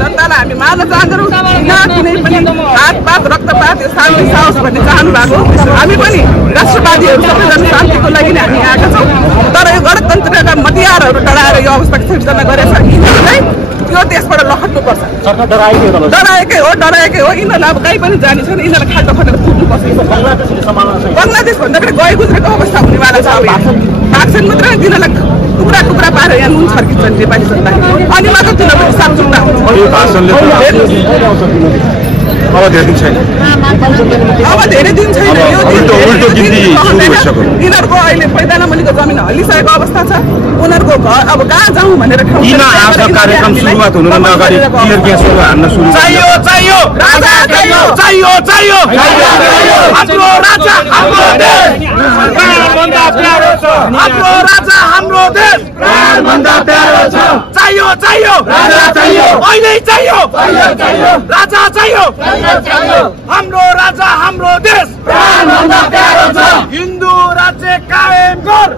जनतालाई हामी मार्न चाहन्छौँ कुनै पनि हातपात रक्तपात शान्ति साहस भन्ने चाहनु भएको हामी पनि राष्ट्रवादीहरू सबैजना शान्तिको लागि नै हामी आएका छौँ तर यो गणतन्त्रका मतियारहरू डराएर यो अवस्था सिर्जना गरेछ यिनीहरूलाई त्यो देशबाट लखट्नुपर्छ डराएकै हो यिनीहरूलाई अब कहीँ पनि जाने छैन यिनीहरूलाई खाल्टो खनेर फुट्नुपर्छ बङ्गलादेश भन्दा पनि गए गुज्रेको अवस्था हुनेवाला छ भाग्छन् मात्र तिनीहरूलाई टुक्रा टुक्रा पारेर यहाँ नुन छर्किन्छन् नेपाली जनता अनि मात्र तिनीहरूको साथ चुक्ता अब धेरै दिन छैन यिनीहरूको अहिले 45 मुनिको जमिन हल्लिसकेको अवस्था छ उनीहरूको घर अब कहाँ जाउँ भनेर कार्यक्रम सुरुवात हुनुभन्दा अगाडि टियर ग्यास हान्न सुरु चाहियो राजा चाहियो हाम्रो राजा हाम्रो देश प्राणभन्दा प्यारो छ हाम्रो राजा हाम्रो देश प्राणभन्दा प्यारो छ चाहियो राजा चाहियो अहिले चाहियो राजा चाहियो हाम्रो राजा हाम्रो देश प्राणभन्दा प्यारो छ हिन्दू राज्य कायम गर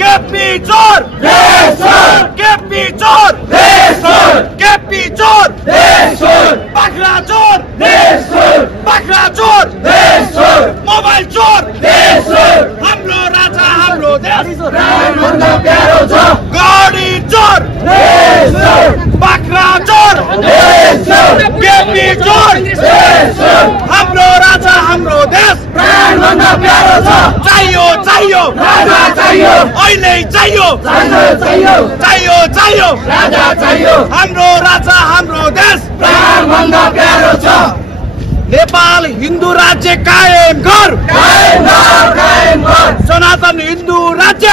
केपी चोर केपी चोर बाख्रा चोर मोबाइल चोर हाम्रो राजा हाम्रो देश प्राणभन्दा प्यारो छ गाडी चोर बाख्रा चोर केपी चोर हाम्रो राजा हाम्रो देश प्राणभन्दा प्यारो छ चाहियो राजा चाहियो अहिले चाहियो राजा चाहियो हाम्रो राजा हाम्रो देश प्राणभन्दा प्यारो छ नेपाल हिन्दू राज्य कायम गर सनातन हिन्दू राज्य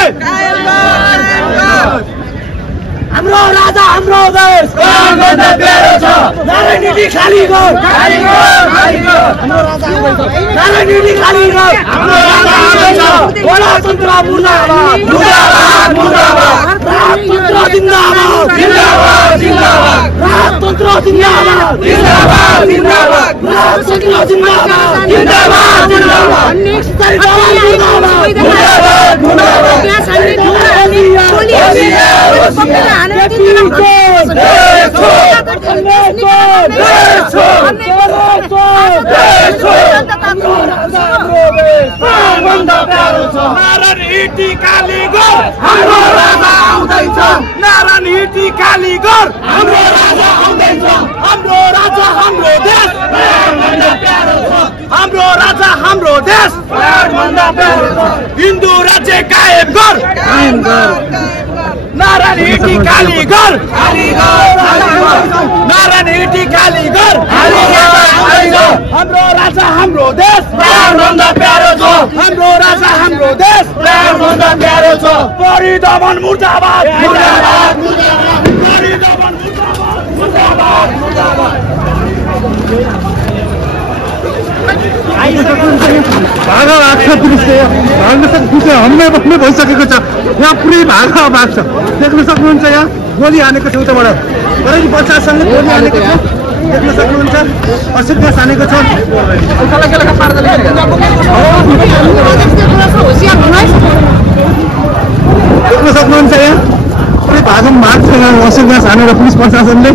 हाम्रो राजा हाम्रो देश प्राणभन्दा प्यारो छ नारायणी खाली गर नारायणी खाली गर हाम्रो राजा हाम्रो गणतन्त्र मुर्दाबाद राजतन्त्र जिन्दाबाद राजतन्त्र हाम्रो राजा हाम्रो देश हिन्दू राज्य कायम गर नारायण हिटी काली गर हाम्रो राजा हाम्रो देश प्राणभन्दा प्यारो छ हाम्रो राजा हाम्रो देश प्राणभन्दा प्यारो छ परिदमन मुर्दाबाद भागा भाग छ दृश्य भाग्न सक्नुहुन्छ हम्मै बस्ने भइसकेको छ यहाँ पुरै भागा भाग छ देख्न सक्नुहुन्छ यहाँ गोली हानेको छ उताबाट करै बच्चासँग गोली हानेको छ देख्न सक्नुहुन्छ असित ग्यास हानेको छ देख्न सक्नुहुन्छ यहाँ पुरै भागम भाग छ यहाँ असित ग्यास हानेर पुलिस प्रशासनले